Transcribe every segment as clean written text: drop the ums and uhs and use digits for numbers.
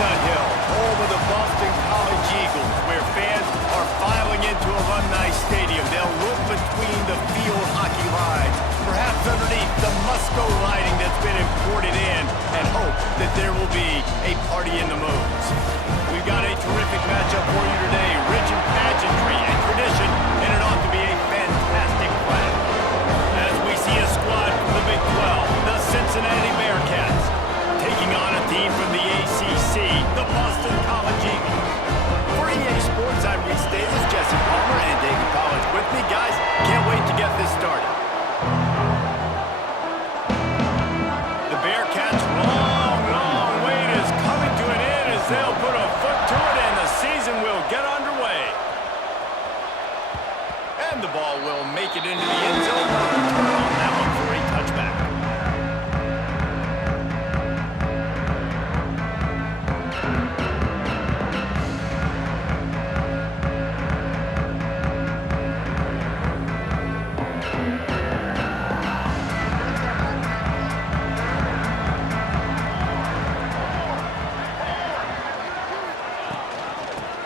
Chestnut Hill, home of the Boston College Eagles, where fans are filing into Alumni Stadium. They'll look between the field hockey lines, perhaps underneath the Musco lighting that's been imported in, and hope that there will be a party in the moves. We've got a terrific matchup for you today, rich in pageantry and tradition, and it ought to be a fantastic clash. As we see a squad from the Big 12, the Cincinnati Bearcats, taking on a team from the ACC, the Boston College Eagles. For EA Sports, I'm Reese Davis, Jesse Palmer, and David Collins with me. Guys, can't wait to get this started. The Bearcats' long wait is coming to an end as they'll put a foot to it and the season will get underway. And the ball will make it into the end zone. Return on that one for a touchback.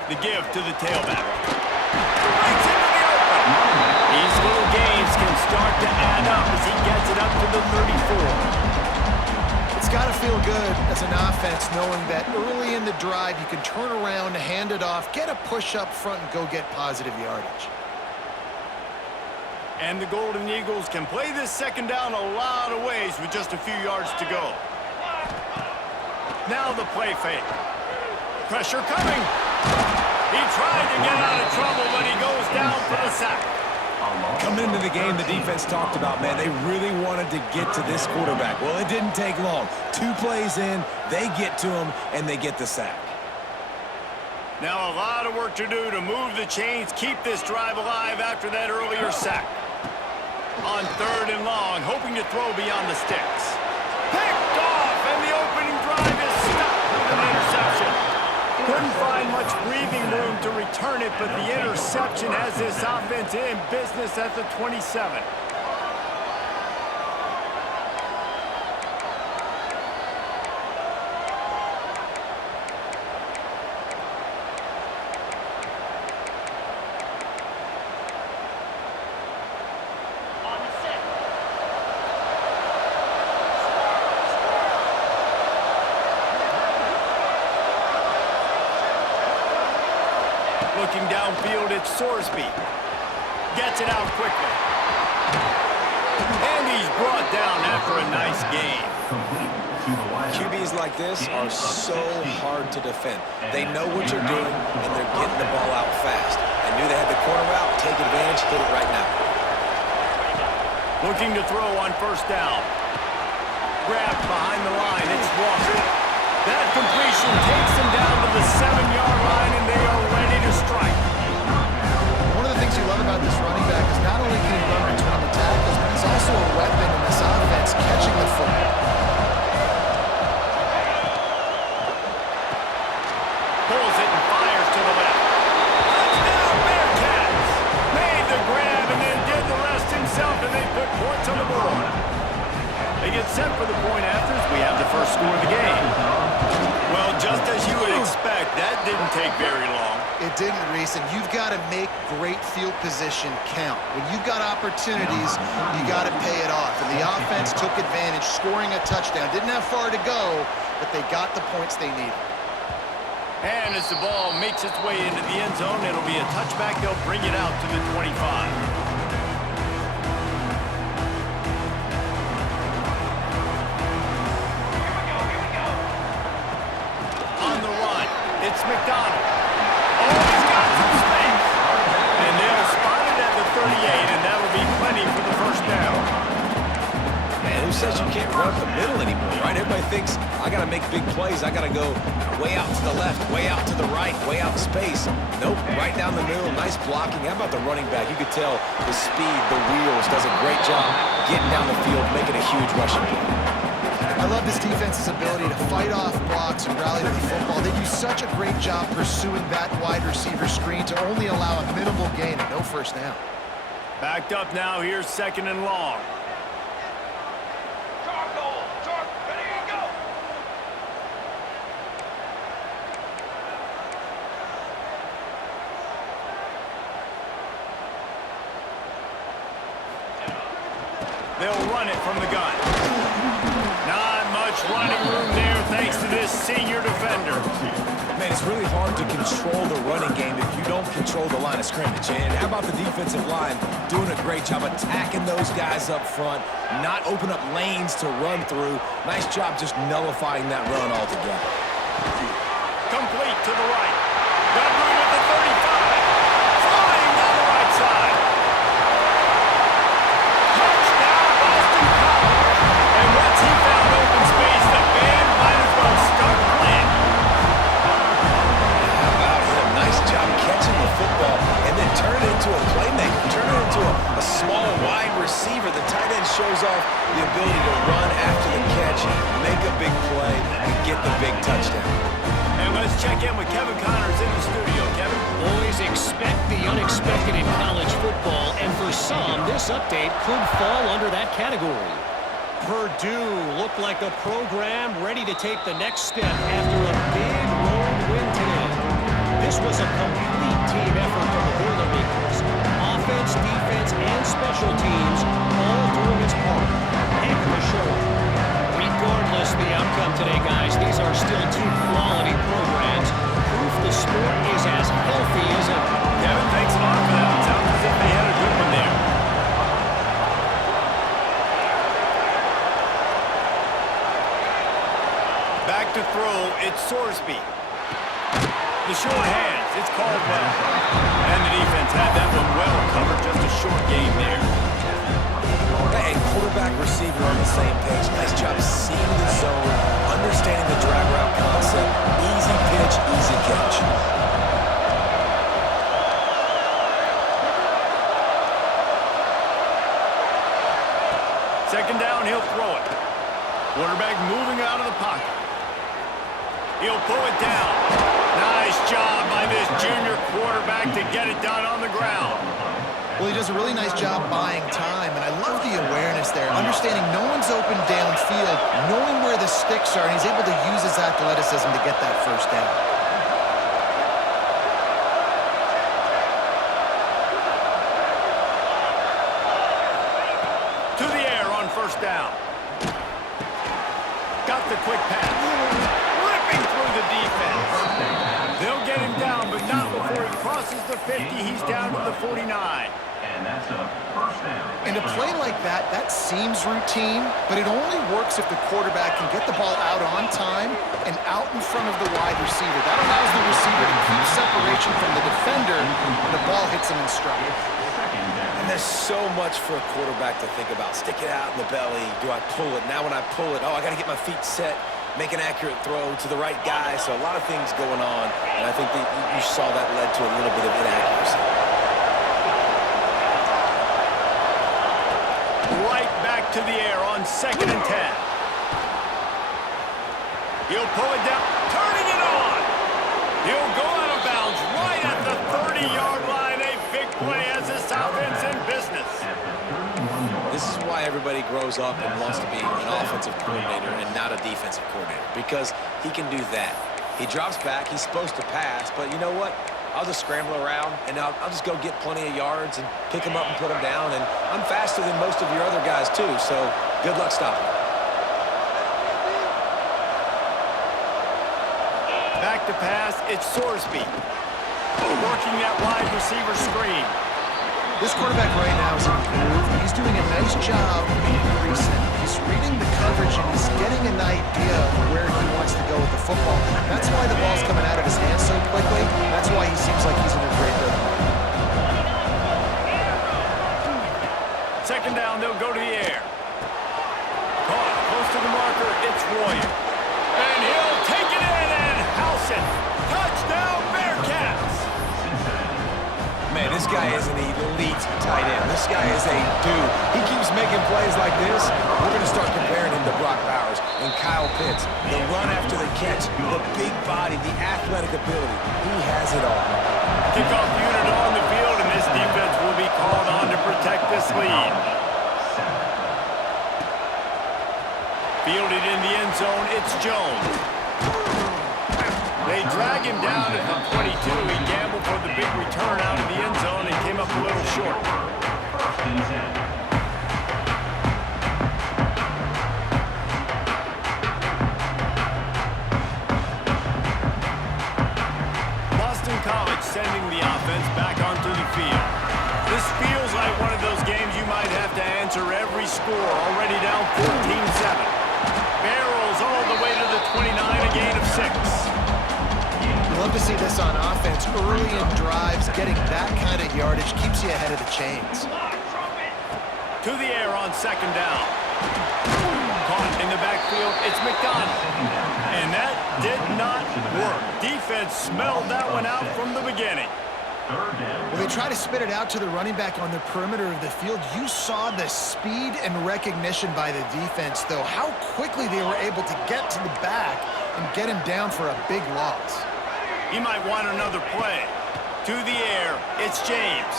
The give to the tailback. Breaks into the open. These little gains can start to add up as he gets it up to the 34. It's got to feel good as an offense knowing that early in the drive you can turn around, hand it off, get a push up front, and go get positive yardage. And the Golden Eagles can play this second down a lot of ways with just a few yards to go. Now the play fake. Pressure coming. He tried to get out of trouble, but he goes down for the sack. Coming into the game, the defense talked about, man, they really wanted to get to this quarterback. Well, it didn't take long. 2 plays in, they get to him, and they get the sack. Now a lot of work to do to move the chains, keep this drive alive after that earlier sack. On 3rd and long, hoping to throw beyond the sticks. Picked off, and the opening drive is stopped with an interception. Couldn't find much breathing room to return it, but the interception has this offense in business at the 27. Looking downfield, it's Sorsby. Gets it out quickly. And he's brought down after a nice game. QBs like this are so hard to defend. They know what you're doing, and they're getting the ball out fast. They knew they had the corner out. Take advantage. Hit it right now. Looking to throw on 1st down. Grabbed behind the line. It's Walker. That completion takes them down to the 7-yard line, and they are ready to strike. One of the things you love about this running back is not only can he run between the tackles, but he's also a weapon in this offense catching the football. Pulls it and fires to the left. Touchdown, Bearcats! Made the grab and then did the rest himself, and they put points on the board. They get set for the point afters. We have the first score of the game. Well, just as you would expect, that didn't take very long. It didn't, Reese, and you've got to make great field position count. When you've got opportunities, you got to pay it off. And the offense took advantage, scoring a touchdown. Didn't have far to go, but they got the points they needed. And as the ball makes its way into the end zone, it'll be a touchback. They'll bring it out to the 25. It's McDonald. Oh, he's got some space. And they'll spot it at the 38, and that'll be plenty for the 1st down. Man, who says you can't run up the middle anymore, right? Everybody thinks, I got to make big plays. I got to go way out to the left, way out to the right, way out in space. Nope, right down the middle. Nice blocking. How about the running back? You could tell the speed, the wheels, does a great job getting down the field, making a huge rushing play. I love this defense's ability to fight off blocks and rally to the football. They do such a great job pursuing that wide receiver screen to only allow a minimal gain and no 1st down. Backed up now. Here's 2nd and long. They'll run it from the gun. Not much running room there thanks to this senior defender. Man, it's really hard to control the running game if you don't control the line of scrimmage. And how about the defensive line doing a great job attacking those guys up front, not open up lanes to run through. Nice job just nullifying that run altogether. Complete to the right. Got room at the 35. Flying down the right side. Touchdown, Boston College. And once he found open space, the band might as well start playing. How about him? Nice job catching the football and then turn it into a playmaker. Turn it into a small, wide receiver. The tight end shows off the ability to run after the catch, make a big play, and get the big touchdown. And let's check in with Kevin Connors in the studio. Kevin? Always expect the unexpected in college football, and for some, this update could fall under that category. Purdue looked like a program ready to take the next step after a big road win today. This was a complete team effort from the Boilermakers. Offense, defense, and special teams all doing its part. Heck of a show. Regardless the outcome today, guys, these are still two quality programs. Proof the sport is as healthy as ever. Kevin, thanks a lot for that. It sounds as if they had a good one there. Back to throw, it's Sorsby. The short hands, it's Caldwell. And the defense had that one well covered, just a short game there. And quarterback receiver on the same page. Nice job seeing the zone, understanding the drag route concept. Easy pitch, easy catch. Second down, he'll throw it. Quarterback moving out of the pocket. He'll pull it down. Nice job by this junior quarterback to get it done on the ground. Well, he does a really nice job buying time, and I love the awareness there, understanding no one's open downfield, knowing where the sticks are, and he's able to use his athleticism to get that first down. To the air on first down. Got the quick pass. Ripping through the defense. They'll get him down, but not before he crosses the 50. He's down to the 49. And that's a first down. And a play like that, that seems routine, but it only works if the quarterback can get the ball out on time and out in front of the wide receiver. That allows the receiver to keep separation from the defender when the ball hits him in stride. And there's so much for a quarterback to think about. Stick it out in the belly. Do I pull it? Now when I pull it, I got to get my feet set, make an accurate throw to the right guy. So a lot of things going on, and I think that you saw that led to a little bit of inaccuracy. Right back to the air on 2nd and 10. He'll pull it down, turning it on. He'll go out of bounds right at the 30-yard line. A big play as this offense in business. This is why everybody grows up and wants to be an offensive coordinator and not a defensive coordinator, because he can do that. He drops back, he's supposed to pass, but you know what? I'll just scramble around, and I'll just go get plenty of yards and pick them up and put them down, and I'm faster than most of your other guys, too, so good luck stopping them. Back to pass, it's Sorsby. Working that wide receiver screen. This quarterback right now is in the groove, and he's doing a nice job increasing. He's reading the coverage, and he's getting an idea of where he wants to go with the football. That's why the ball's coming out of his hands so quickly. That's why he seems like he's in a great rhythm. Second down, they'll go to the air. Caught close to the marker, it's Royer. And he'll take it in and house it. Touchdown, Bearcats! Man, this guy is an elite tight end. This guy is a dude. He keeps making plays like this. We're going to start comparing him to Brock Bowers and Kyle Pitts. The run after the catch, the big body, the athletic ability. He has it all. Kickoff unit on the field, and this defense will be called on to protect this lead. Fielded in the end zone, it's Jones. They drag him down at the 22. He gambled for the big return out of the end zone and came up a little short. score, already down 14-7. Barrels all the way to the 29, a gain of 6. You love to see this on offense. Early in drives, getting that kind of yardage keeps you ahead of the chains. To the air on second down. Caught in the backfield, it's McDonald. And that did not work. Defense smelled that one out from the beginning. Well, they try to spit it out to the running back on the perimeter of the field. You saw the speed and recognition by the defense, though, how quickly they were able to get to the back and get him down for a big loss. He might want another play. To the air, it's James.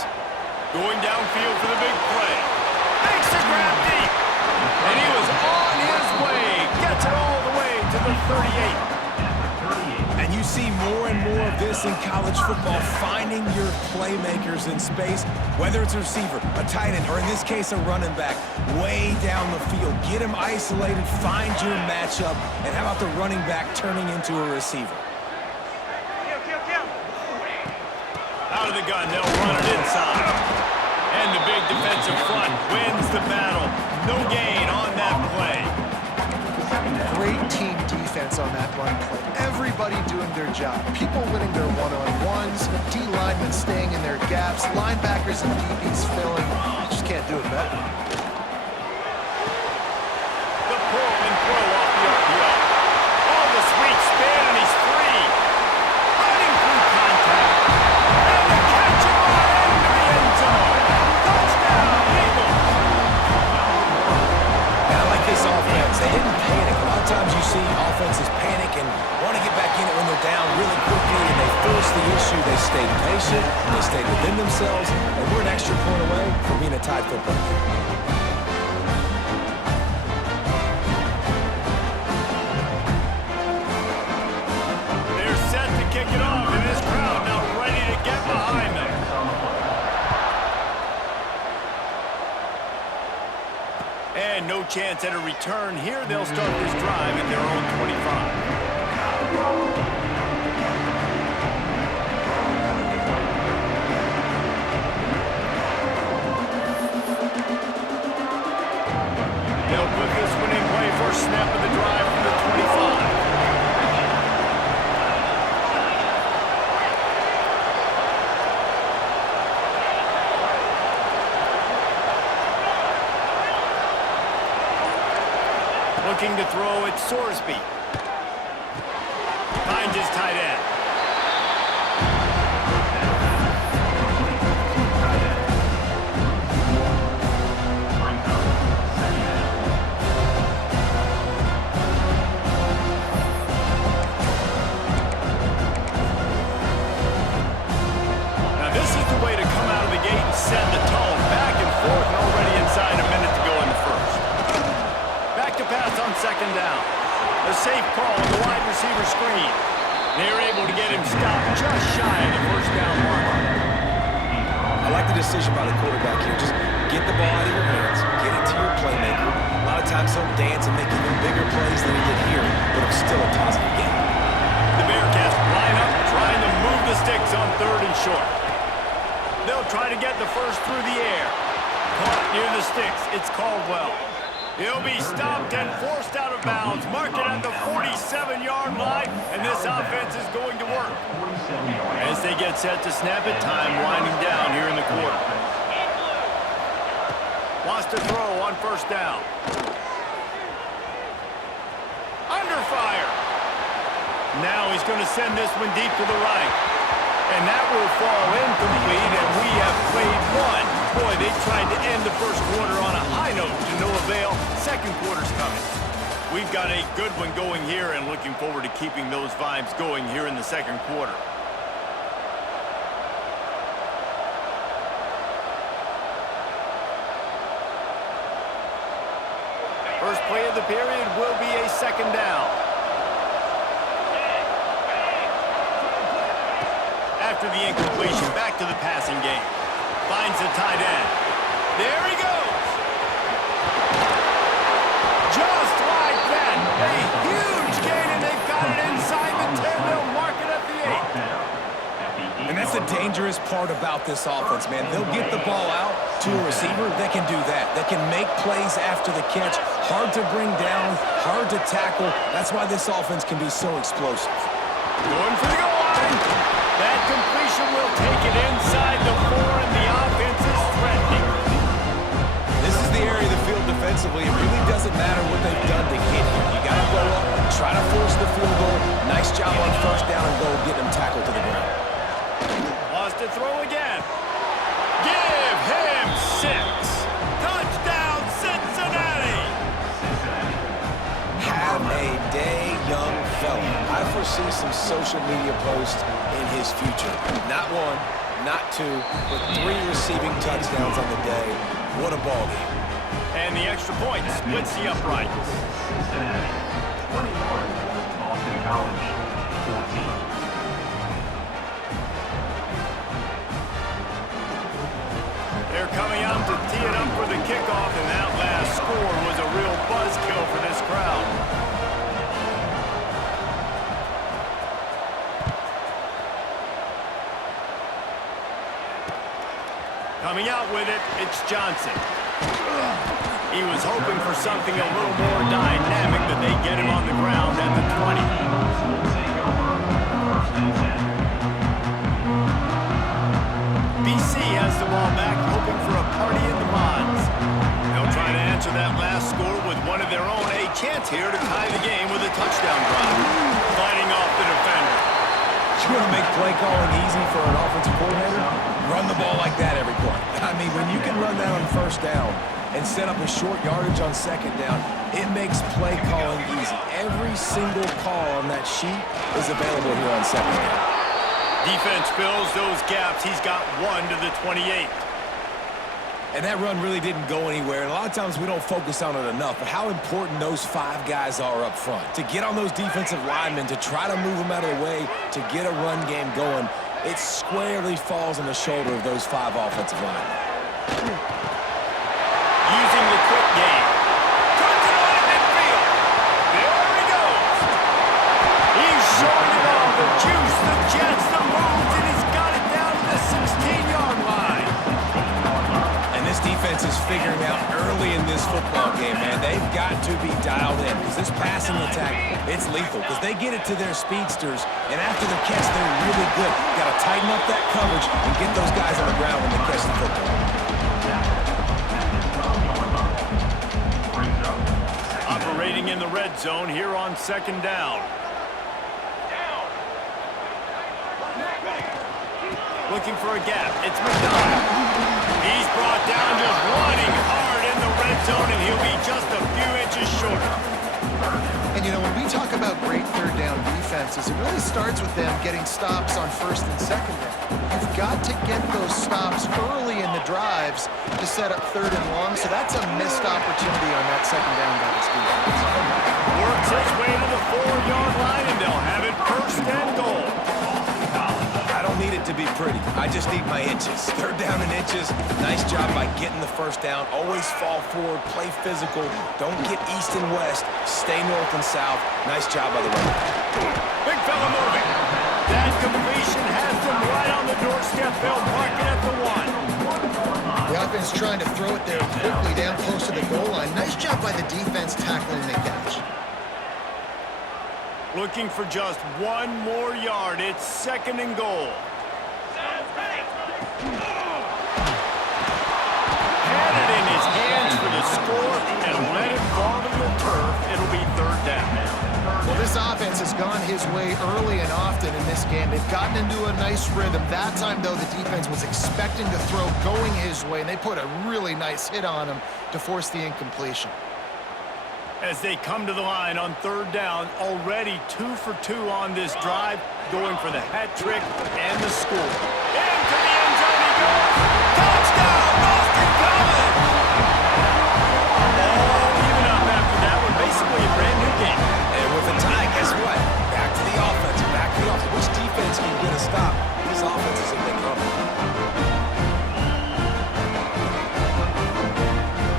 Going downfield for the big play. Makes the grab deep. And he was on his way. Gets it all the way to the 38. And you see more and more of this in college football, finding your playmakers in space, whether it's a receiver, a tight end, or in this case, a running back, way down the field. Get him isolated, find your matchup, and how about the running back turning into a receiver? Out of the gun, they'll run it inside. And the big defensive front wins the battle. No gain on that play. Great team defense on that run play. Everybody doing their job. People winning their one-on-ones, D-linemen staying in their gaps, linebackers and DBs filling. You just can't do it better. The pull and throw off the RPO. Oh, the sweet spin, and he's free. Running through contact. And the catch him on into the end zone. Touchdown, Eagles. And I like this offense. They didn't panic. A lot of times you see offenses panic and want to get back in it when they're down really quickly, and they force the issue. They stayed patient, they stayed within themselves, and we're an extra point away from being a tied football game. They're set to kick it off, and this crowd now ready to get behind them. And no chance at a return here. They'll start this drive at their own 25. They'll put this one in play. First snap of the drive from the 25. Looking to throw at Sorsby. Finds his tight end. Now this is the way to come out of the gate and set the tone. Back and forth and already inside a minute to go in the first. Back to pass on second down. A safe call on the wide receiver screen. They're able to get him stopped just shy of the first down mark. I like the decision by the quarterback here. Just get the ball out of your hands, get it to your playmaker. A lot of times he'll dance and make even bigger plays than he did here, but it's still a positive game. The Bearcats line up, trying to move the sticks on third and short. They'll try to get the first through the air. Caught near the sticks. It's Caldwell. He'll be stopped and forced out of bounds. Mark it at the 47-yard line, and this offense is going to work. As they get set to snap it, time winding down here in the quarter. Wants to throw on first down. Under fire. Now he's going to send this one deep to the right. And that will fall incomplete, and we have played one. Boy, they tried to end the first quarter on a high note to no avail. Second quarter's coming. We've got a good one going here and looking forward to keeping those vibes going here in the second quarter. First play of the period will be a second down. After the incompletion, back to the passing game. Finds the tight end. There he goes. Just like that. A huge gain, and they've got it inside the 10. They'll mark it at the 8. And that's the dangerous part about this offense, man. They'll get the ball out to a receiver. They can do that. They can make plays after the catch. Hard to bring down, hard to tackle. That's why this offense can be so explosive. Going for the goal line. That completion will take it inside the 4, and the offense is threatening. This is the area of the field defensively. It really doesn't matter what they've done to get here. You got to go up, try to force the field goal. Nice job on first down and goal, getting them tackled to the ground. Lost to throw again. Give him 6. Touchdown, Cincinnati. Have a day, young fella. I foresee some social media posts in his future. Not 1, not 2, but 3 receiving touchdowns on the day. What a ball game. And the extra point splits the uprights. Cincinnati, 21. Boston College, 14. They're coming out to tee it up for the kickoff, and that last score was a real buzzkill for this crowd. Coming out with it, it's Johnson. He was hoping for something a little more dynamic, but they get him on the ground at the 20. BC has the ball back, hoping for a party in the mods. They'll try to answer that last score with one of their own. A chance here to tie the game with a touchdown drive. Fighting off the defender. You want to make play calling easy for an offensive coordinator? Run the ball like that every play. I mean, when you can run that on first down and set up a short yardage on second down, it makes play calling easy. Every single call on that sheet is available here on second down. Defense fills those gaps. He's got 1 to the 28. And that run really didn't go anywhere. And a lot of times we don't focus on it enough, but how important those 5 guys are up front. To get on those defensive linemen, to try to move them out of the way, to get a run game going, it squarely falls on the shoulder of those 5 offensive linemen. Using the quick game. Turns it on in midfield. There he goes. He's showing it all. The juice, the jets, the moves, and he's got it down to the 16-yard line. And this defense is figuring out early in this football game, man. They've got to be dialed in because this passing attack, it's lethal because they get it to their speedsters, and after the catch, they're really good. Got to tighten up that coverage and get those guys on the ground when they catch the football. Operating in the red zone here on second down. Looking for a gap. It's McDonald. He's brought down, just running hard in the red zone, and he'll be just a few inches short. And, you know, when we talk about great third down defenses, it really starts with them getting stops on first and second down. You've got to get those stops early in the drives to set up third and long, so that's a missed opportunity on that second down by this defense. Works his way to the 4-yard line, and they'll have it first and goal. I don't need it to be pretty. I just need my inches. Third down and inches. Nice job by getting the first down. Always fall forward, play physical. Don't get east and west. Stay north and south. Nice job by the runner. Big fella moving. That completion has them right on the doorstep. They'll mark it at the 1. The offense trying to throw it there quickly down close to the goal line. Nice job by the defense tackling the catch. Looking for just 1 more yard. It's second and goal. Had it in his hands for the score and let it fall to the turf. It'll be third down. Well, this offense has gone his way early and often in this game. They've gotten into a nice rhythm. That time, though, the defense was expecting to throw going his way, and they put a really nice hit on him to force the incompletion. As they come to the line on third down, already 2 for 2 on this drive, going for the hat trick and the score. Into the end zone he goes. Touchdown, Boston College! All even up after that one, basically a brand new game. And with a tie, guess what? Back to the offense. Back to the offense. Which defense can get a stop? These offenses have been coming.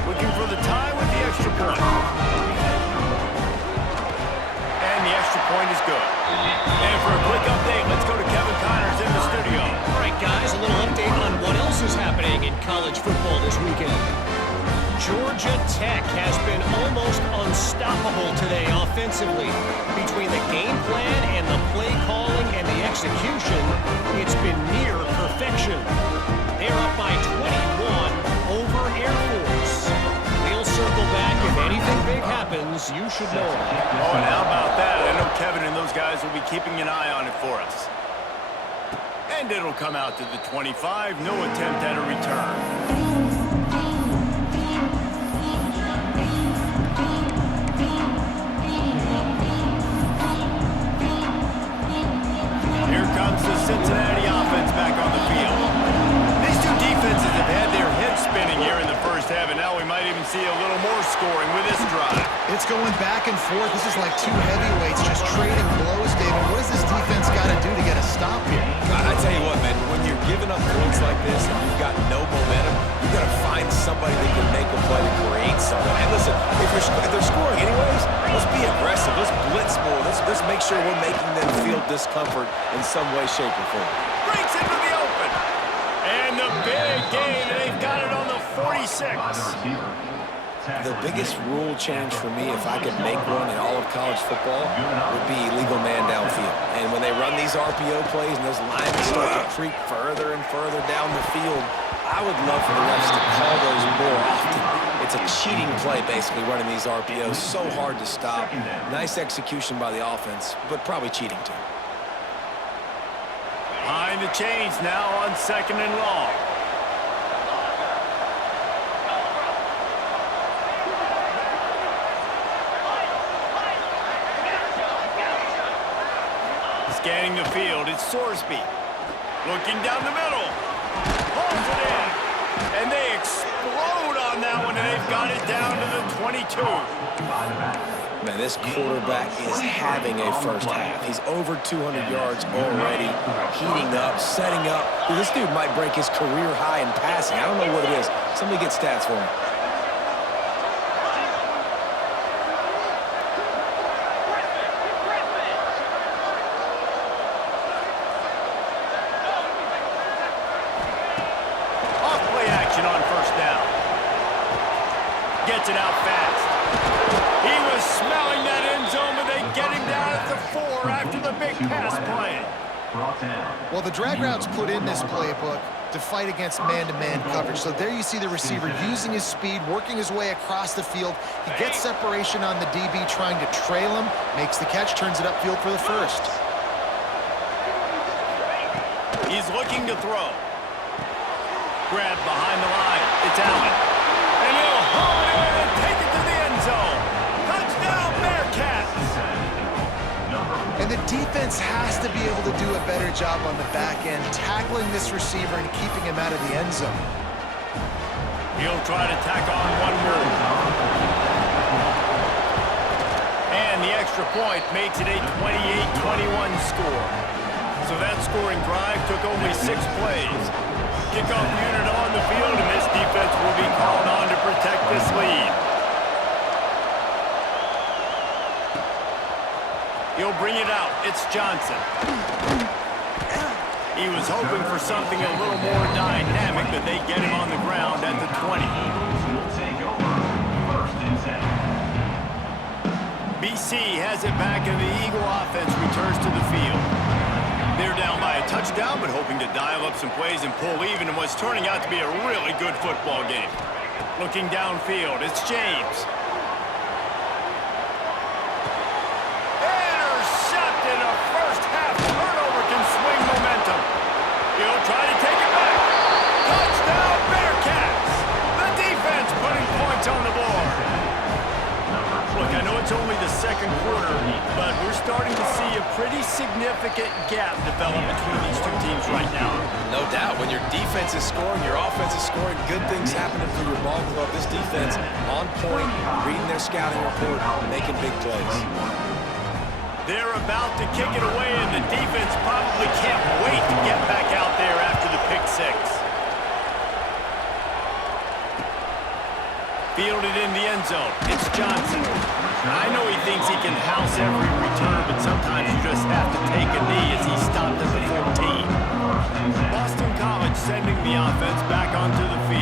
Looking for the tie with the extra point. Point is good. And for a quick update, let's go to Kevin Connors in the studio. All right, college football this weekend. Georgia Tech has been almost unstoppable today offensively. Between the game plan and the play calling and the execution, it's been near perfection. They're up by 21 over Air Force. We'll circle back. If anything big happens, you should know. Oh, and how about that? I know Kevin and those guys will be keeping an eye on it for us. And it'll come out to the 25. No attempt at a return. The Cincinnati offense back on the field. These two defenses have had their heads spinning here in the first half, and now we might even see a little more scoring with this drive. It's going back and forth. This is like two heavyweights just trading blows, David. What does this defense got to do to get a stop here? I tell you what, man, when you're giving up points like this and you've got no momentum, you've got to find somebody that can make a play to create something. And listen, if they're scoring anyways, let's be aggressive. Let's blitz more. Let's make sure we're making them feel discomfort in some way, shape, or form. Breaks into the open. And the big gain, and they've got it on the 46. The biggest rule change for me, if I could make one in all of college football, would be legal man downfield. And when they run these RPO plays and those linemen start to creep further and further down the field, I would love for the refs to call those more often. It's a cheating play, basically, running these RPOs. So hard to stop. Nice execution by the offense, but probably cheating too. Behind the chains now on 2nd and long. Scanning the field, it's Sorsby. Looking down the middle. Pulls it in. And they explode on that one, and they've got it down to the 22. Man, this quarterback is having a first half. He's over 200 yards already, heating up, setting up. Dude, this dude might break his career high in passing. I don't know what it is. Somebody get stats for me. Off-play action on first down. Gets it out fast. He was smelling that end zone, but they get him down at the 4 after the big pass play. Well, the drag routes put in this playbook to fight against man-to-man coverage. So there you see the receiver using his speed, working his way across the field. He gets separation on the DB, trying to trail him, makes the catch, turns it upfield for the first. He's looking to throw. Grab behind the line. It's Allen. And he'll haul it in and take it to the end zone. Touchdown, Bearcats! And the defense has to be able to do a better job on the back end, tackling this receiver and keeping him out of the end zone. He'll try to tack on one move. And the extra point makes it a 28-21 score. So that scoring drive took only 6 plays. Kickoff unit on the field, and this defense will be called on to protect this lead. He'll bring it out. It's Johnson. He was hoping for something a little more dynamic, but they get him on the ground at the 20. BC has it back, and the Eagle offense returns to the field. They're down by a touchdown, but hoping to dial up some plays and pull even in what's turning out to be a really good football game. Looking downfield, it's James. Intercepted! A first-half turnover can swing momentum. He'll try to take it back. Touchdown, Bearcats! The defense putting points on the board. Look, I know it's only the second quarter, but we're starting to see a pretty significant gap develop between these two teams right now. No doubt. When your defense is scoring, your offense is scoring, good things happening for your ball club. This defense on point, reading their scouting report, making big plays. They're about to kick it away, and the defense probably can't wait to get back out there after the pick six. Fielded in the end zone. It's Johnson. I know he thinks he can house every return, but sometimes you just have to take a knee as he's stopped at the 14. Boston College sending the offense back onto the field.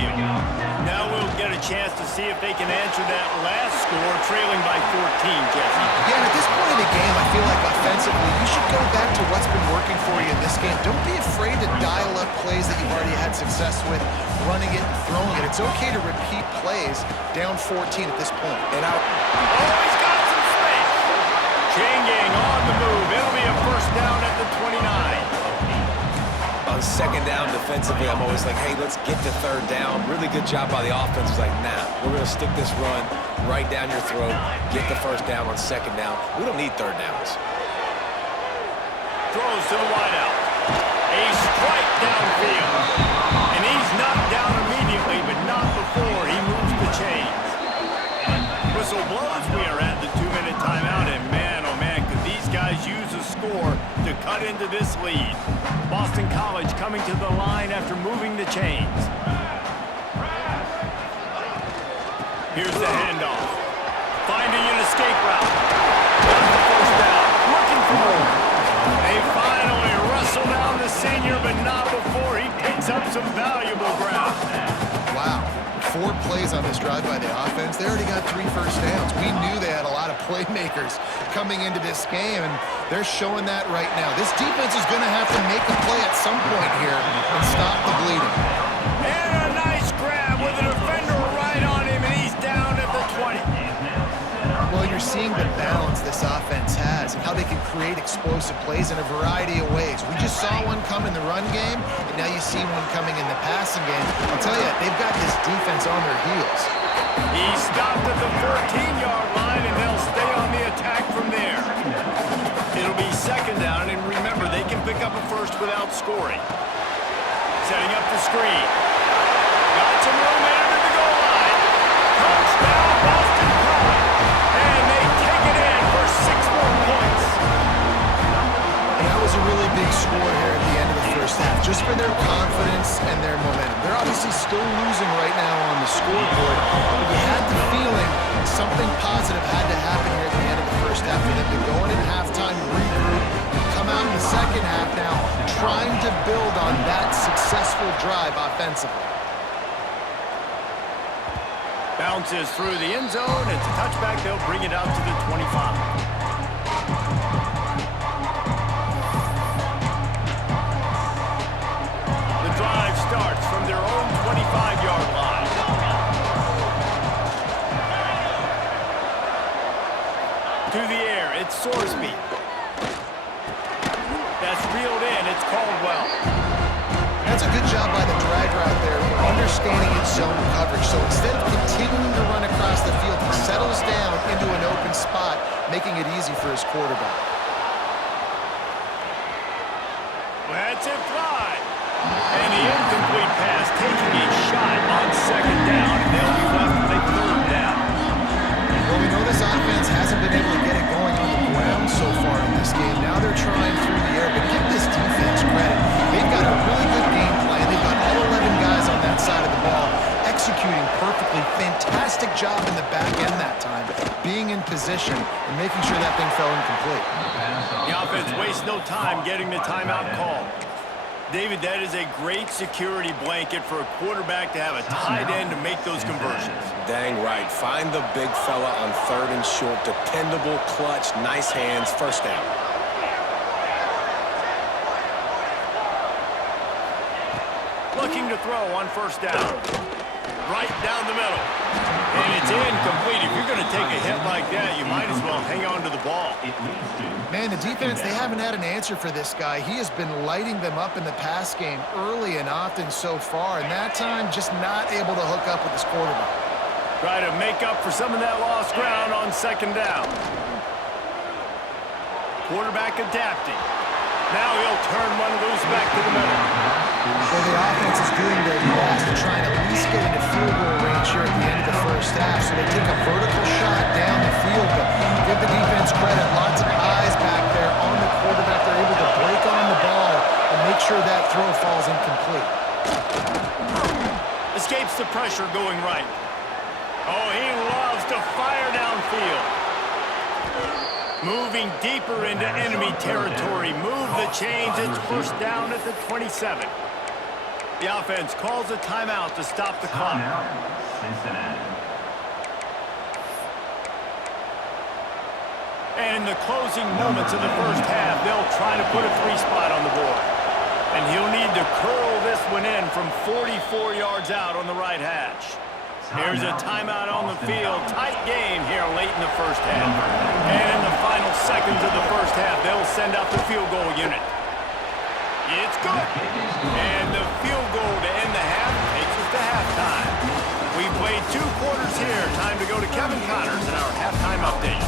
see if they can answer that last score, trailing by 14, Jesse. Yeah, and at this point in the game, I feel like offensively, you should go back to what's been working for you in this game. Don't be afraid to dial up plays that you've already had success with, running it and throwing it. It's okay to repeat plays down 14 at this point. And out. Oh, he's got some space. Chain gang on the move. It'll be a first down at the 29. On second down defensively, I'm always like, hey, let's get to third down. Really good job by the offense. It's like, nah, we're going to stick this run right down your throat, get the first down on second down. We don't need third downs. Throws to the wideout. A strike downfield. And he's knocked down immediately, but not before he moves the chains. Whistle blows. We are at the 2-minute timeout, and man, oh man, could these guys use a score to cut into this lead. Boston College coming to the line after moving the chains. Here's the handoff. Finding an escape route. Got the first down. Looking for more. They finally wrestle down the senior, but not before he picks up some valuable ground. Wow. 4 plays on this drive by the offense. They already got 3 first downs. We knew they had a lot of playmakers coming into this game, and they're showing that right now. This defense is going to have to make a play at some point here and stop the bleeding. And a nice grab with a defender right on him, and he's down at the 20. Well, you're seeing the balance this offense has and how they can create explosive plays in a variety of ways. We just saw one come in the run game, and now you see one coming in the passing game. I'll tell you, they've got this defense on their heels. He stopped at the 14-yard line, and they'll stay on the attack from there. It'll be second down, and remember, they can pick up a first without scoring. Setting up the screen. Got some room into the goal line. Touchdown, Boston College. And they take it in for 6 more points. And that was a really big score here at the end of the first half, just for their confidence and their momentum. They're obviously still losing right now on the scoreboard, but you had the feeling something positive had to happen here at the end of the first half for them to go in at halftime, regroup, come out in the second half now, trying to build on that successful drive offensively. Bounces through the end zone. It's a touchback. They'll bring it out to the 25. The drive starts from their own 25-yard line. To the air, it's Sorsby. That's reeled in. It's Caldwell. That's a good job by the dragger out there, understanding its zone coverage. So instead of continuing to run across the field, he settles down into an open spot, making it easy for his quarterback. That's it, fly. And the incomplete pass taking a shot on second down, and they'll be left with a third down. Well, we know this offense hasn't been able to get it going on the ground so far in this game. Now they're trying through the air, but give this defense credit. They've got a really good game plan. They've got all 11 guys on that side of the ball executing perfectly. Fantastic job in the back end that time, being in position and making sure that thing fell incomplete. The offense wastes no time getting the timeout called. David, that is a great security blanket for a quarterback to have a tight end to make those conversions. Dang right. Find the big fella on third and short. Dependable, clutch, nice hands, first down. Looking to throw on first down. Right down the middle. And it's incomplete. If you're going to take a hit like that, you might as well hang on to the ball. Man, the defense, they haven't had an answer for this guy. He has been lighting them up in the pass game early and often so far, and that time just not able to hook up with his quarterback. Try to make up for some of that lost ground on second down. Quarterback adapting. Now he'll turn one loose back to the middle. Well, the offense is doing their best to try and at least get into field goal range here at the end of the first half. So they take a vertical shot down the field, but give the defense credit. Lots of eyes back there on the quarterback. They're able to break on the ball and make sure that throw falls incomplete. Escapes the pressure going right. Oh, he loves to fire downfield. Moving deeper into enemy territory. Move the chains. It's first down at the 27. The offense calls a timeout to stop the clock. And in the closing moments of the first half, they'll try to put a 3-spot on the board. And he'll need to curl this one in from 44 yards out on the right hash. Here's a timeout on the field. Tight game here late in the first half. And in the final seconds of the first half, they'll send out the field goal unit. It's good. And the field goal to end the half takes us to halftime. We've played 2 quarters here. Time to go to Kevin Connors in our halftime update.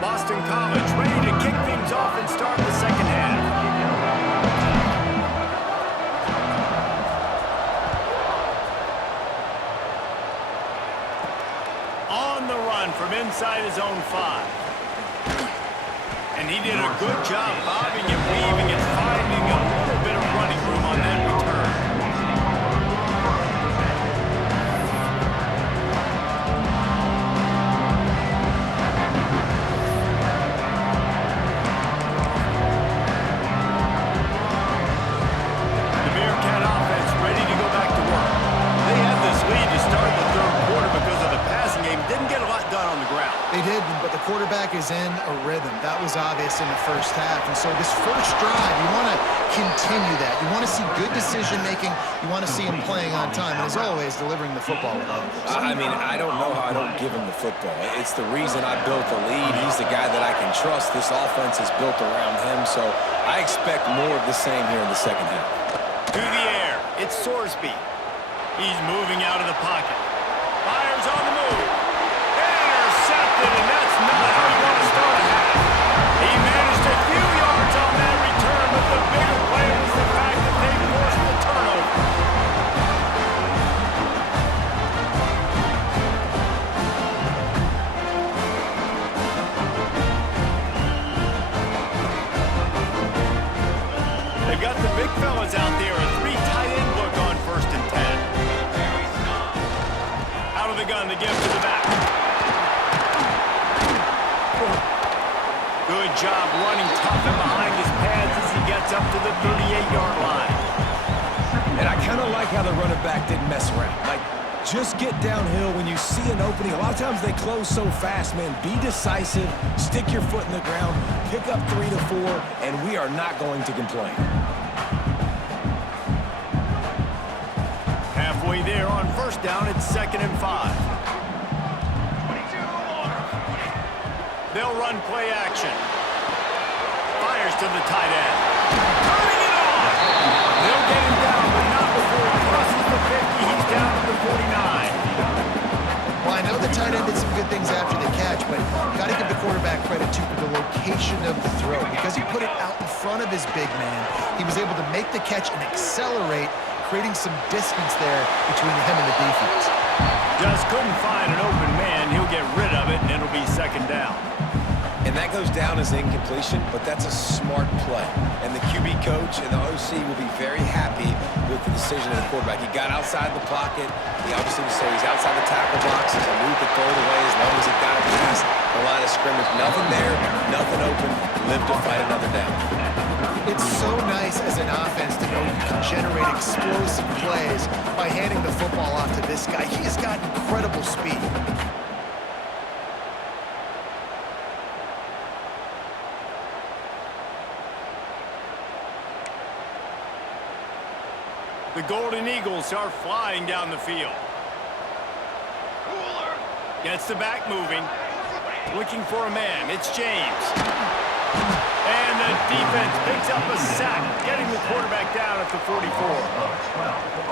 Boston College ready to kick things off and start the second half. On the run from inside his own 5. And he did a good job bobbing and weaving and finding a little bit of running room on that return. The Bearcat offense ready to go back to work. They had this lead to start the third quarter because of the passing game. Didn't get a lot done on the ground. They did, but the quarterback is in a rhythm. That was obvious in the first half. And so this first drive, you want to continue that. You want to see good decision-making. You want to see him playing on time. And as always, delivering the football with others. I mean, I don't know how I don't give him the football. It's the reason I built the lead. He's the guy that I can trust. This offense is built around him, so I expect more of the same here in the second half. To the air, it's Sorsby. He's moving out of the pocket. Fires on the move. Intercepted, and that's not how you want to start a half. He managed a few yards on that return, but the bigger play was the fact that they forced the turnover. They've got the big fellas out there, a 3 tight end look on 1st and 10. Out of the gun, the give to the back. Good job running tough and behind his pads as he gets up to the 38-yard line. And I kind of like how the running back didn't mess around. Like, just get downhill when you see an opening. A lot of times they close so fast, man. Be decisive, stick your foot in the ground, pick up 3 to 4, and we are not going to complain. Halfway there on 1st down, it's 2nd and 5. They'll run play action. Fires to the tight end. Turning it on! They'll get him down, but not before he crosses the 50. He's down to the 49. Well, I know the tight end did some good things after the catch, but you got to give the quarterback credit, too, for the location of the throw. Because he put it out in front of his big man, he was able to make the catch and accelerate, creating some distance there between him and the defense. Just couldn't find an open man. He'll get rid of it, and it'll be 2nd down. And that goes down as incompletion, but that's a smart play. And the QB coach and the OC will be very happy with the decision of the quarterback. He got outside the pocket. He obviously was he's outside the tackle box. He's moved to throw it away as long as he got it past the line of scrimmage. Nothing there, nothing open. Live to fight another down. It's so nice as an offense to know you can generate explosive plays by handing the football off to this guy. He has got incredible speed. The Golden Eagles are flying down the field. Gets the back moving. Looking for a man. It's James. And the defense picks up a sack, getting the quarterback down at the 44.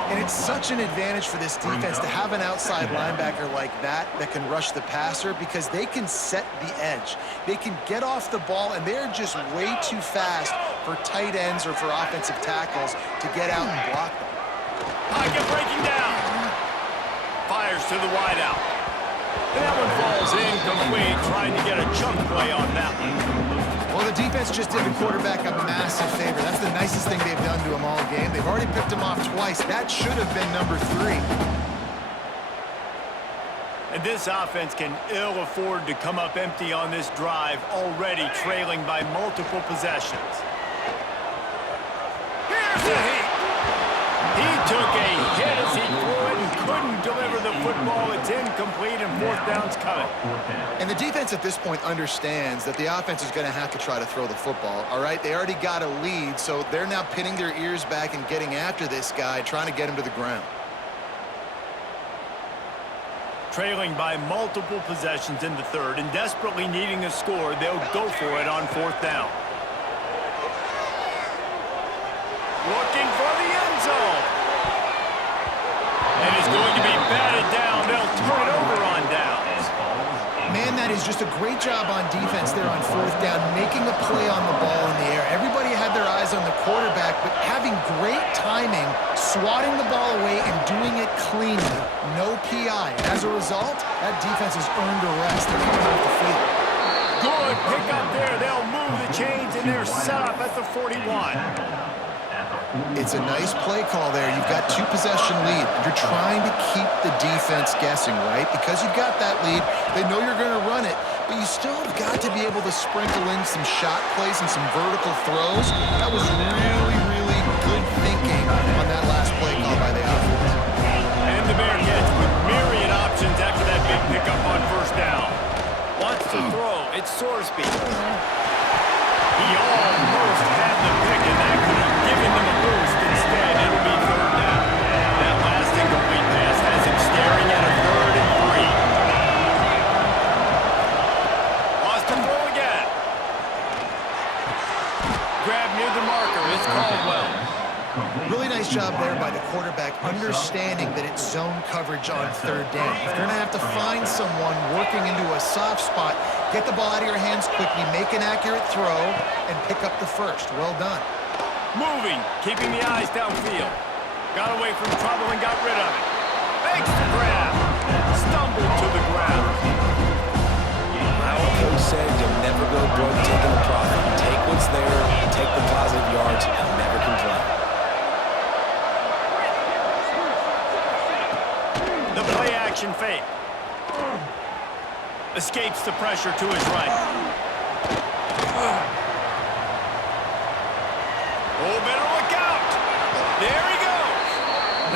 And it's such an advantage for this defense to have an outside linebacker like that can rush the passer because they can set the edge. They can get off the ball, and they're just way too fast for tight ends or for offensive tackles to get out and block them. Pocket breaking down. Fires to the wideout. And that one falls incomplete, trying to get a chunk play on that one. Well, the defense just did the quarterback a massive favor. That's the nicest thing they've done to him all game. They've already picked him off twice. That should have been number 3. And this offense can ill afford to come up empty on this drive, already trailing by multiple possessions. Here's the heat. He took a hit as he threw it and couldn't deliver the football. It's incomplete and fourth down's coming. And the defense at this point understands that the offense is going to have to try to throw the football, all right? They already got a lead, so they're now pinning their ears back and getting after this guy, trying to get him to the ground. Trailing by multiple possessions in the third and desperately needing a score, they'll go for it on fourth down. Looking for the end zone. And it's going to be batted down. They'll turn it over on downs. Man, that is just a great job on defense there on fourth down, making a play on the ball in the air. Everybody had their eyes on the quarterback, but having great timing, swatting the ball away and doing it cleanly. No PI. As a result, that defense has earned a rest. They're coming off the field. Good pick up there. They'll move the chains, and they're set up at the 41. It's a nice play call there. You've got two-possession lead. You're trying to keep the defense guessing, right? Because you've got that lead, they know you're going to run it, but you still have got to be able to sprinkle in some shot plays and some vertical throws. That was really, really good thinking on that last play call by the offense. And the Bearcats with myriad options after that big pickup on first down. Wants to throw. It's Sorsby. He almost had the pick, and that could have given them a boost. Instead, it'll be third down. That last incomplete pass has him staring at a 3rd and 3. Lost to throw again. Grab near the marker. It's Caldwell. Really nice job there by the quarterback, understanding that it's zone coverage on third down. If you're going to have to find someone working into a soft spot, get the ball out of your hands quickly, make an accurate throw, and pick up the first. Well done. Moving, keeping the eyes downfield. Got away from trouble and got rid of it. Makes the grab. Stumbled to the ground. Our coach said you'll never go broke taking a profit. Take what's there, take the positive yards, and never complain. The play action fake. Escapes the pressure to his right. Oh, better look out. There he goes.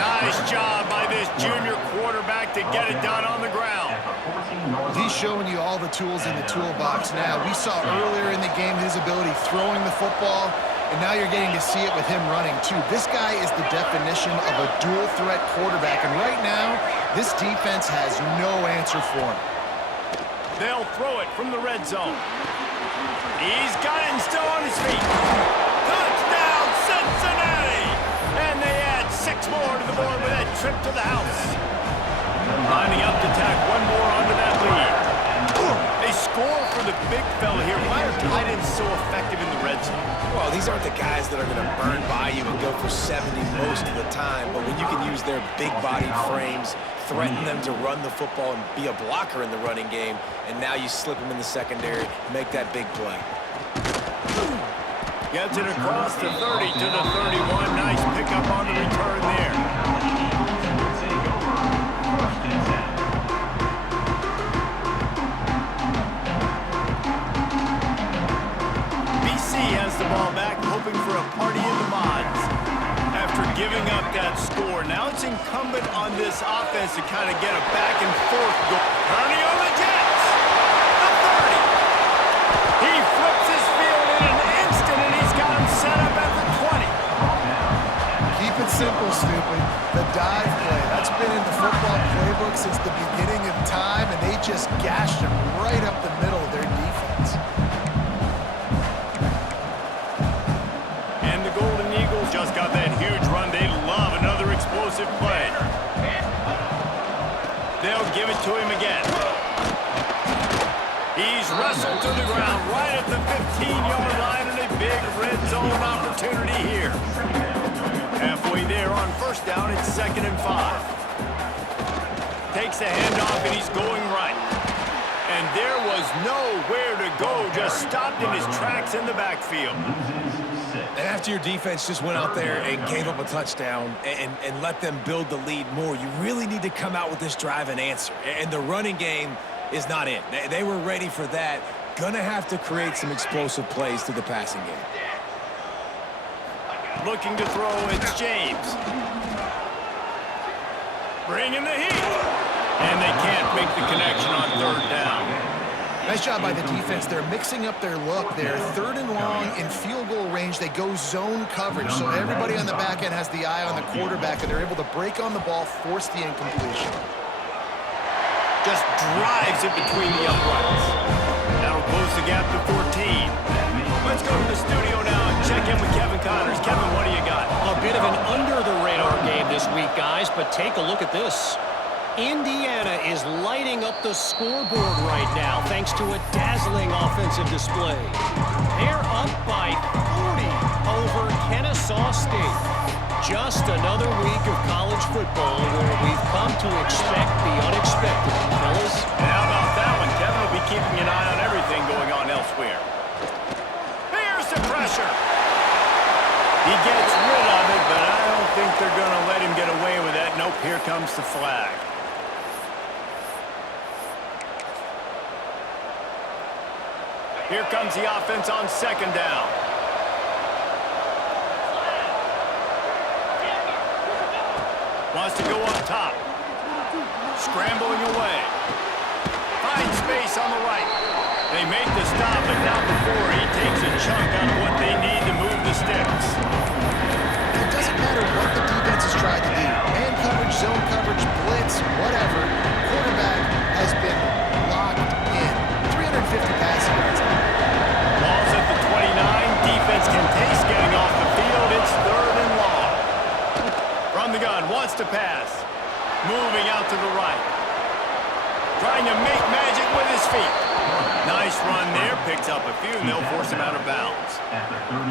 Nice job by this junior quarterback to get it done on the ground. He's showing you all the tools in the toolbox now. We saw earlier in the game his ability throwing the football, and now you're getting to see it with him running too. This guy is the definition of a dual threat quarterback, and right now, this defense has no answer for him. They'll throw it from the red zone. He's got it and still on his feet. Touchdown, Cincinnati! And they add 6 more to the board with that trip to the house. Lining up to tack one more onto that lead. They score for the big fella here. Why are tight ends so effective in the red zone? Well, these aren't the guys that are going to burn by you and go for 70 most of the time, but when you can use their big-bodied frames, threaten them to run the football and be a blocker in the running game, and now you slip them in the secondary, make that big play. Gets it across the 30 to the 31. Nice pickup on the return there. BC has the ball back, hoping for a party in the mods. After giving up that score, now it's incumbent on this offense to kind of get a back and forth goal. Turning on the Jets. The 30. He flips his field in an instant, and he's got him set up at the 20. Keep it simple, stupid. The dive play. That's been in the football playbook since the beginning of time, and they just gashed him right up the middle of their defense. And the Golden Eagles just got that huge run. They love another explosive play. They'll give it to him again. He's wrestled to the ground right at the 15-yard line, and a big red zone opportunity here. Halfway there on first down, it's 2nd and 5. Takes the handoff, and he's going right. And there was nowhere to go, just stopped in his tracks in the backfield. And after your defense just went out there and gave up a touchdown and let them build the lead more, you really need to come out with this drive and answer. And the running game is not in. They were ready for that. Gonna have to create some explosive plays through the passing game. Looking to throw, it's James. Bringing the heat. And they can't make the connection on third down. Nice job by the defense. They're mixing up their look there. Third and long in field goal range. They go zone coverage. So everybody on the back end has the eye on the quarterback, and they're able to break on the ball, force the incompletion. Just drives it between the uprights. That'll close the gap to 14. Let's go to the studio now and check in with Kevin Connors. Kevin, what do you got? A bit of an under-the-radar game this week, guys, but take a look at this. Indiana is lighting up the scoreboard right now thanks to a dazzling offensive display. They're up by 40 over Kennesaw State. Just another week of college football where we've come to expect the unexpected, fellas. And how about that one? Kevin will be keeping an eye on everything going on elsewhere. Here's the pressure. He gets rid of it, but I don't think they're going to let him get away with that. Nope, here comes the flag. Here comes the offense on second down. Wants to go up top. Scrambling away. Finds space on the right. They make the stop, but not before he takes a chunk out of what they need to move the sticks. It doesn't matter what the defense has tried to do. Man coverage, zone coverage, blitz, whatever. Quarterback has been locked in. 350 passing yards. Ball's at the 29. Defense can taste getting off the field. It's third and long. From the gun, wants to pass. Moving out to the right. Trying to make magic with his feet. Nice run there. Picks up a few, and they'll force him out of bounds.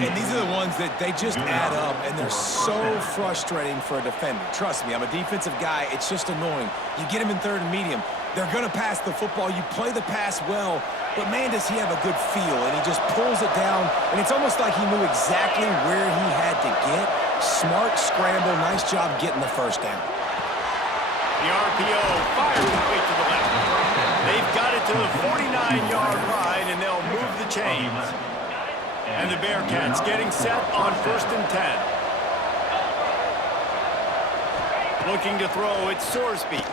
And these are the ones that they just add up, and they're so frustrating for a defender. Trust me, I'm a defensive guy. It's just annoying. You get him in third and medium. They're going to pass the football. You play the pass well, but, man, does he have a good feel, and he just pulls it down, and it's almost like he knew exactly where he had to get. Smart scramble. Nice job getting the first down. The RPO fires complete to the left. They've got it to the 49-yard line, and they'll move the chains. And the Bearcats getting set on 1st and 10. Looking to throw, it's Sorsby.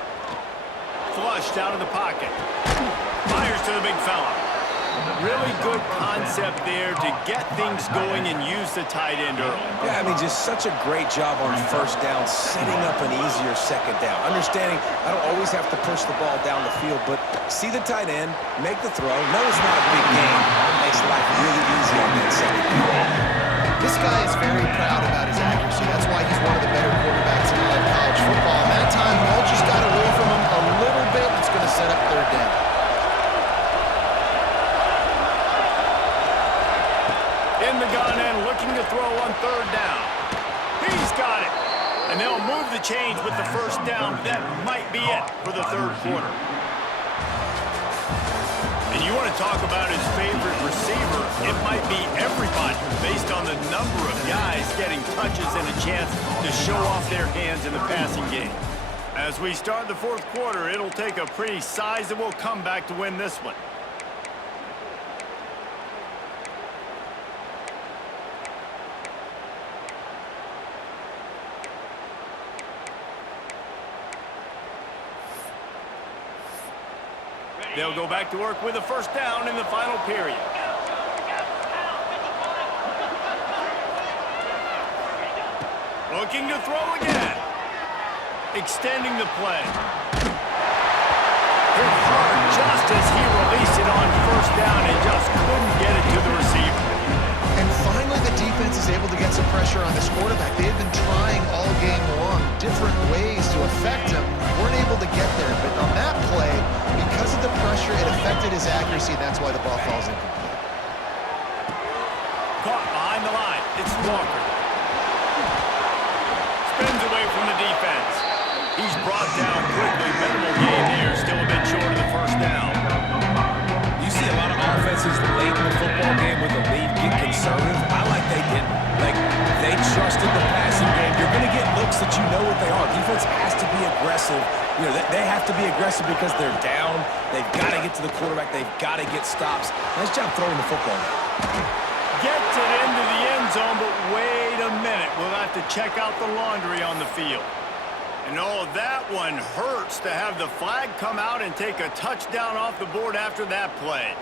Flushed out of the pocket. Fires to the big fella. Really good concept there to get things going and use the tight end early. Yeah, I mean, just such a great job on first down, setting up an easier second down. Understanding I don't always have to push the ball down the field, but see the tight end, make the throw. No, it's not a big game. It makes life really easy on that second down. This guy is very proud about his accuracy. That's why he's one of the better quarterbacks in all of college football. And that time, ball just got away from him a little bit. It's going to set up third down. In the gun and looking to throw on third down. He's got it. And they'll move the chains with the first down. That might be it for the third quarter. And you want to talk about his favorite receiver, it might be everybody based on the number of guys getting touches and a chance to show off their hands in the passing game. As we start the fourth quarter, it'll take a pretty sizable comeback to win this one. They'll go back to work with a first down in the final period. Looking to throw again. Extending the play. Hit hard just as he released it on first down and just couldn't get it to the receiver. And finally, the defense is able to get some pressure on this quarterback. They have been trying all game long different ways to affect him. Weren't able to get there, but on that play, because of the pressure, it affected his accuracy, and that's why the ball falls incomplete. Caught behind the line. It's Walker. Spins away from the defense. He's brought down quickly. Minimal gain here. Still a bit short of the first down. You see a lot of offenses late in the football game with a lead get conservative. I like they didn't. Like, they trusted the passing game. You're going to get looks that you know what they are. Defense has to be aggressive. You know, they have to be aggressive because they're down. They've got to get to the quarterback. They've got to get stops. Nice job throwing the football. Gets it into the end zone, but wait a minute. have to check out the laundry on the field. And oh, that one hurts to have the flag come out and take a touchdown off the board after that play.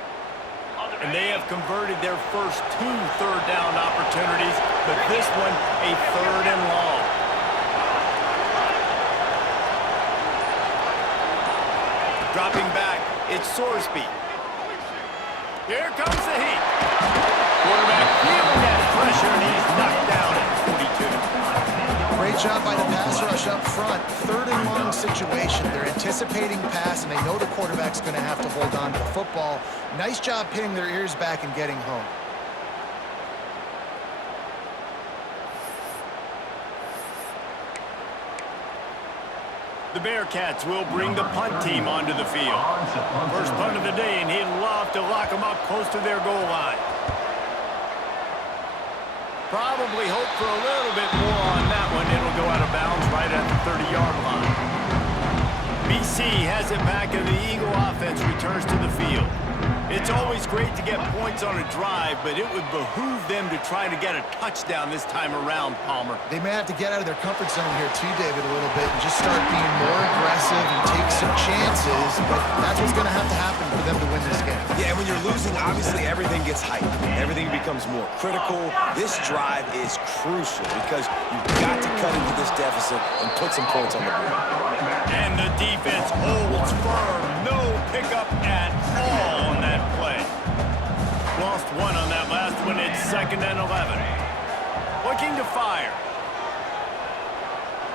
And they have converted their first 2 third down opportunities, but this one a 3rd and long. Dropping back, it's Sorsby. Here comes the heat. Quarterback feeling that pressure, and he's knocked down at 42. Great job by the pass rush up front. 3rd and long situation. They're anticipating pass, and they know the quarterback's going to have to hold on to the football. Nice job pinning their ears back and getting home. The Bearcats will bring the punt team onto the field. First punt of the day, and he'd love to lock them up close to their goal line. Probably hope for a little bit more on that one. It'll go out of bounds right at the 30-yard line. BC has it back, and the Eagle offense returns to the field. It's always great to get points on a drive, but it would behoove them to try to get a touchdown this time around, Palmer. They may have to get out of their comfort zone here too, David, a little bit and just start being more aggressive and take some chances, but that's what's going to have to happen for them to win this game. Yeah, when you're losing, obviously everything gets hyped. Everything becomes more critical. This drive is crucial because you've got to cut into this deficit and put some points on the board. And the defense holds firm. No pickup at all on that play. Lost 1 on that last one. It's 2nd and 11. Looking to fire.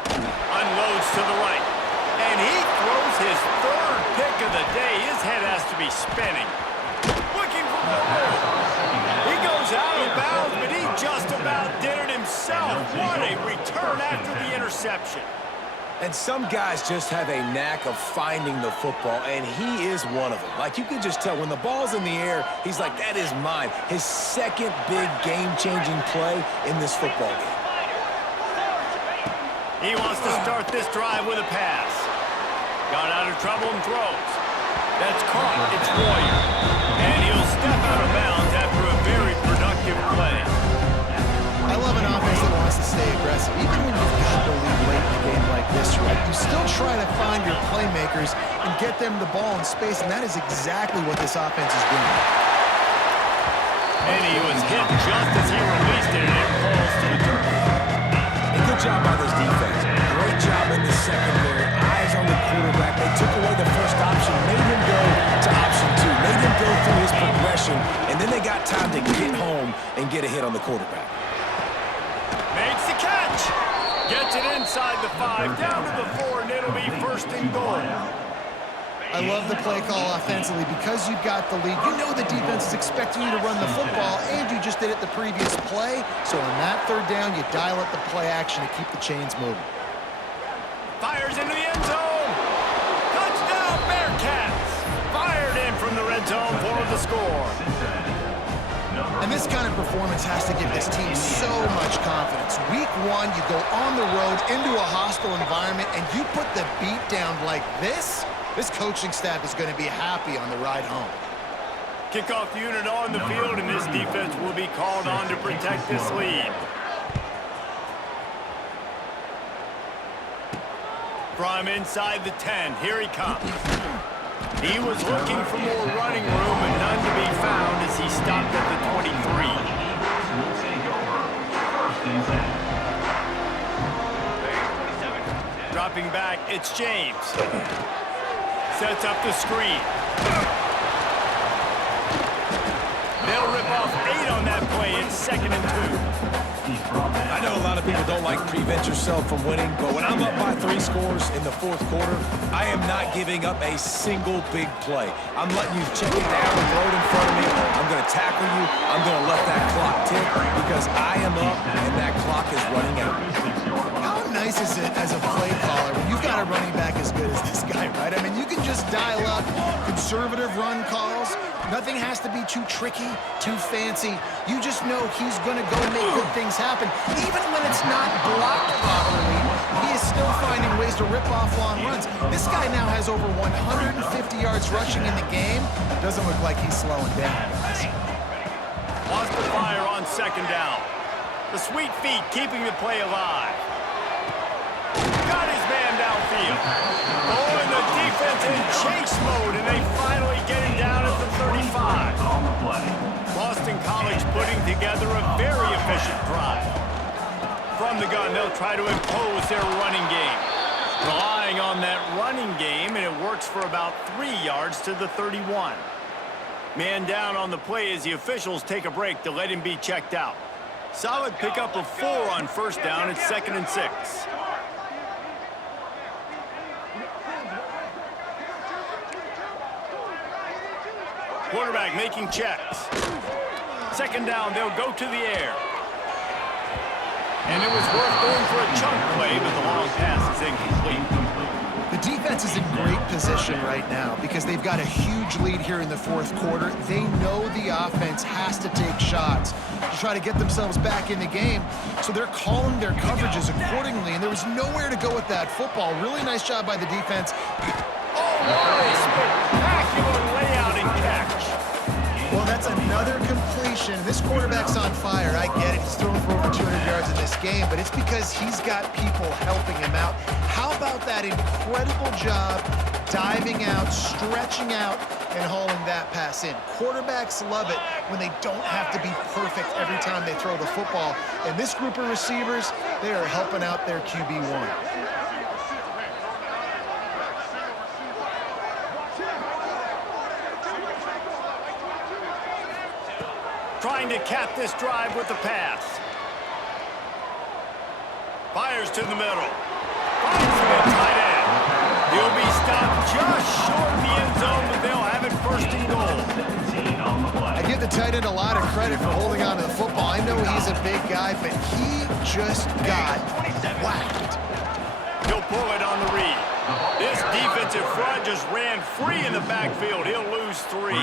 Unloads to the right. And he throws his 3rd pick of the day. His head has to be spinning. Looking for the hole. He goes out of bounds, but he just about did it himself. What a return after the interception. And some guys just have a knack of finding the football, and he is one of them. Like, you can just tell when the ball's in the air, he's like, that is mine. His 2nd big game-changing play in this football game. He wants to start this drive with a pass. Got out of trouble and throws. That's caught. It's Warrior. And he'll step out of bounds after a very productive play. I love an offense that wants to stay aggressive. Even when you've got the lead late in a game like this, right, you still try to find your playmakers and get them the ball in space, and that is exactly what this offense is doing. And he was hit just as he released it, and it falls to the dirt. And good job by this defense. Great job in the secondary. Eyes on the quarterback. They took away the first option, made him go to option 2, made him go through his progression, and then they got time to get home and get a hit on the quarterback. Makes the catch. Gets it inside the 5, down to the 4, and it'll be 1st and goal. I love the play call offensively because you've got the lead. You know the defense is expecting you to run the football, and you just did it the previous play. So on that 3rd down, you dial up the play action to keep the chains moving. Fires into the end zone. Touchdown, Bearcats. Fired in from the red zone for the score. And this kind of performance has to give this team so much confidence. Week 1, you go on the road into a hostile environment, and you put the beat down like this coaching staff is going to be happy on the ride home. Kickoff unit on the field, and this defense will be called on to protect this lead. From inside the 10, here he comes. He was looking for more running room, and none to be found as he stopped at the 23. Dropping back, it's James. Sets up the screen. They'll rip off 8 on that play. It's 2nd and 2. I know a lot of people don't like prevent yourself from winning, but when I'm up by 3 scores in the 4th quarter, I am not giving up a single big play. I'm letting you check it down and throw it in front of me. I'm going to tackle you. I'm going to let that clock tick because I am up and that clock is running out. How nice is it as a play caller when you've got a running back as good as this guy, right? I mean, you can just dial up conservative run calls. Nothing has to be too tricky, too fancy. You just know he's going to go make good things happen. Even when it's not blocked properly, he is still finding ways to rip off long runs. This guy now has over 150 yards rushing in the game. Doesn't look like he's slowing down, guys. Wants to fire on 2nd down. The sweet feet keeping the play alive. Got his man downfield. Oh, and the defense in chase mode, and they finally get him down at the 35. On the play. Boston College putting together a very efficient drive. From the gun, they'll try to impose their running game. Relying on that running game, and it works for about 3 yards to the 31. Man down on the play as the officials take a break to let him be checked out. Solid pickup of 4 on first down. It's 2nd and 6. Quarterback making checks. 2nd down, they'll go to the air. And it was worth going for a chunk play, but the long pass is incomplete. The defense is in great position right now because they've got a huge lead here in the 4th quarter. They know the offense has to take shots to try to get themselves back in the game, so they're calling their coverages accordingly, and there was nowhere to go with that football. Really nice job by the defense. Oh, what a spectacular layout and catch. Well, that's another completion. This quarterback's on fire. I get it. He's thrown for over 200 yards in this game, but it's because he's got people helping him out. How about that incredible job diving out, stretching out, and hauling that pass in? Quarterbacks love it when they don't have to be perfect every time they throw the football. And this group of receivers, they are helping out their QB1. Trying to cap this drive with the pass. Fires to the middle. Finds him at tight end. He'll be stopped just short of the end zone, but they'll have it 1st and goal. I give the tight end a lot of credit for holding on to the football. I know he's a big guy, but he just got whacked. He'll pull it on the read. This defensive front just ran free in the backfield. He'll lose 3.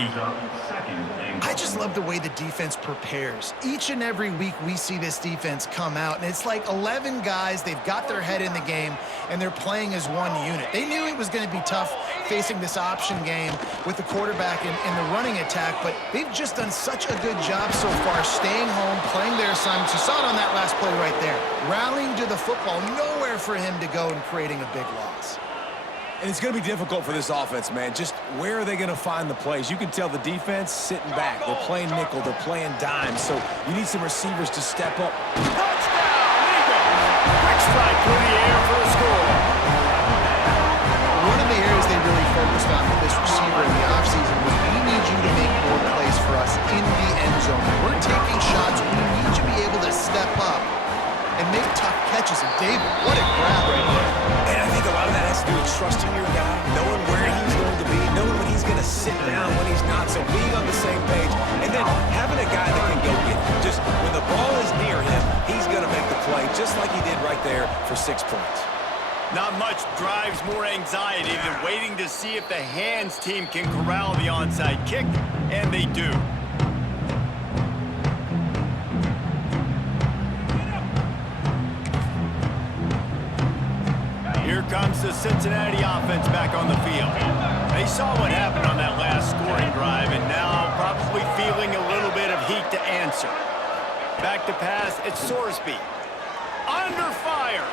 I just love the way the defense prepares. Each and every week we see this defense come out, and it's like 11 guys. They've got their head in the game, and they're playing as one unit. They knew it was going to be tough facing this option game with the quarterback in the running attack, but they've just done such a good job so far staying home, playing their assignments. You saw it on that last play right there. Rallying to the football, nowhere for him to go and creating a big loss. And it's going to be difficult for this offense, man. Just where are they going to find the plays? You can tell the defense sitting back. They're playing nickel. They're playing dime. So you need some receivers to step up. Touchdown, Eagles! Quick strike through the air for a score. One of the areas they really focused on with this receiver in the offseason was we need you to make more plays for us in the end zone. When we're taking shots, we need you to be able to step up and make tough catches. And David, what a grab right there. And I think a lot of that has to do with trusting your guy, knowing where he's going to be, knowing when he's going to sit down, when he's not, so being on the same page, and then having a guy that can go get it. Just when the ball is near him, he's going to make the play, just like he did right there for 6 points. Not much drives more anxiety than waiting to see if the hands team can corral the onside kick, and they do. Here comes the Cincinnati offense back on the field. They saw what happened on that last scoring drive, and now probably feeling a little bit of heat to answer. Back to pass, it's Sorsby. Under fire.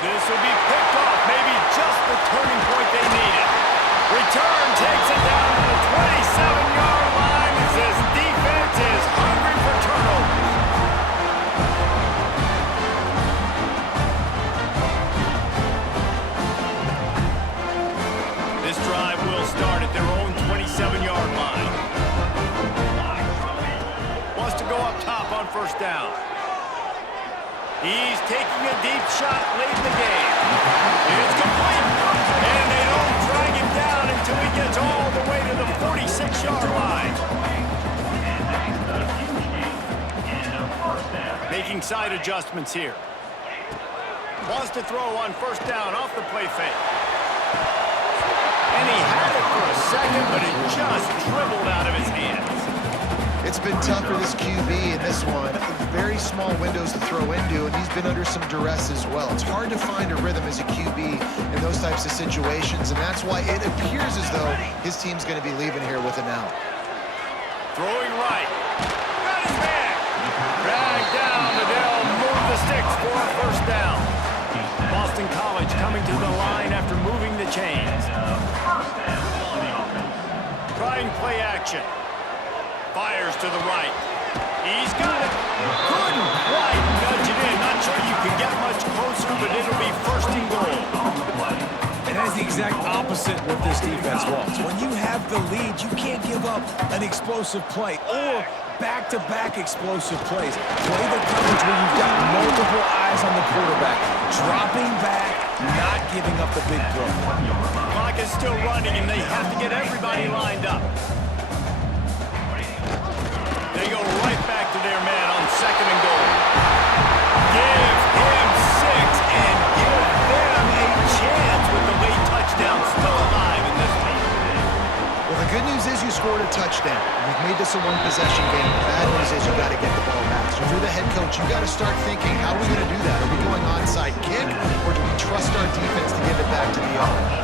This will be picked off, maybe just the turning point they needed. Return takes it down to the 27-yard line as this defense is hungry for turnovers. This drive will start at their own 27-yard line. Wants to go up top on first down. He's taking a deep shot late in the game. It's complete. And they don't drag him down until he gets all the way to the 46-yard line. Making side adjustments here. Wants to throw on first down off the play fake. And he had it for a second, but it just dribbled out of his hands. It's been tough for this QB in this one. Very small windows to throw into, and he's been under some duress as well. It's hard to find a rhythm as a QB in those types of situations, and that's why it appears as though his team's going to be leaving here with an out. Throwing right. Got his man. Dragged down showing play action. Fires to the right. He's got it. Couldn't quite nudge it in. Not sure you can get much closer, but it'll be first and goal. And that's the exact opposite what this defense wants. When you have the lead, you can't give up an explosive play or back-to-back explosive plays. Play the coverage where you've got multiple eyes on the quarterback. Dropping back, not giving up the big throw. Clock is still running, and they have to get everybody lined up. They go right back to their man on second and goal. Give him 6 and give them a chance with the late touchdown still alive in this one. Well, the good news is you scored a touchdown. You've made this a one-possession game. The bad news is you got to get the ball back. So if you're the head coach, you got to start thinking, how are we going to do that? Are we going onside kick, or do we trust our defense to give it back to the owner?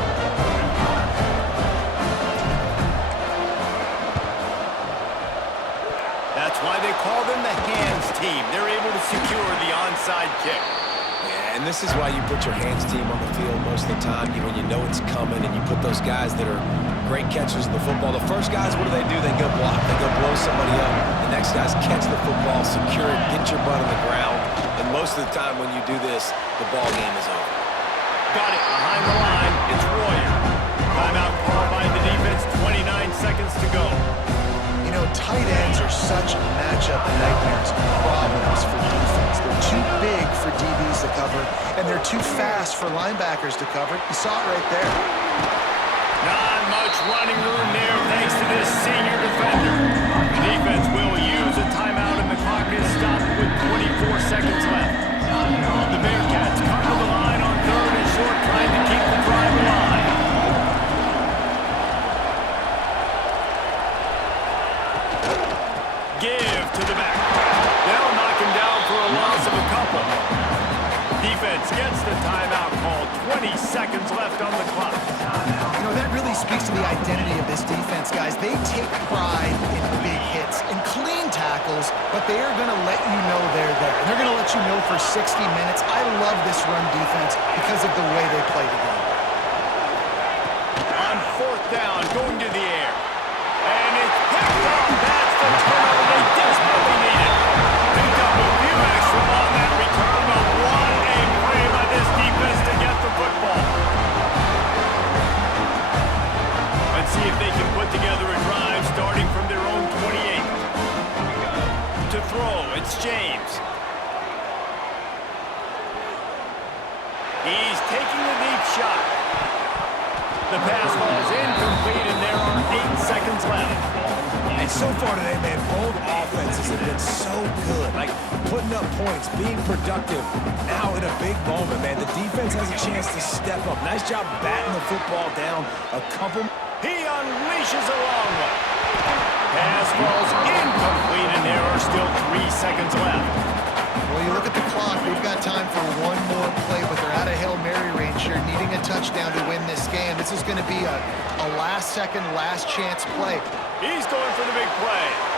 That's why they call them the hands team. They're able to secure the onside kick. Yeah, and this is why you put your hands team on the field most of the time when you know it's coming, and you put those guys that are great catchers of the football. The first guys, what do? They go block. They go blow somebody up. The next guys catch the football, secure it, get your butt on the ground. And most of the time when you do this, the ball game is over. Got it behind the line. It's Royer. Timeout called by the defense. 29 seconds to go. You know, tight ends are such matchup nightmares, problems for defense. They're too big for DBs to cover, and they're too fast for linebackers to cover. You saw it right there. Not much running room there thanks to this senior defender. The defense will use a timeout, and the clock is stopped with 24 seconds left. The Bearcats come to the line on third and short, trying to keep the drive alive. Give to the back. They'll knock him down for a loss of a couple. Defense gets the timeout called. 20 seconds left on the clock. You know, that really speaks to the identity of this defense, guys. They take pride in big hits and clean tackles, but they are going to let you know they're there. And they're going to let you know for 60 minutes. I love this run defense because of the way they play the game. On fourth down, going to the air. And it's picked off. That's the turnover they desperately needed. Picked up a few extra on that return, but what a play by this defense to get the football. Let's see if they can put together a drive starting from their own 28. To throw, it's James. He's taking a deep shot. The pass falls incomplete, and there are 8 seconds left. And so far today, man, both offenses have been so good. Like, putting up points, being productive. Now in a big moment, man, the defense has a chance to step up. Nice job batting the football down a couple. He unleashes a long one. Pass falls incomplete, and there are still 3 seconds left. Well, you look at the clock. They've got time for one more play, but they're out of Hail Mary range here, needing a touchdown to win this game. This is going to be a last-second, last-chance play. He's going for the big play.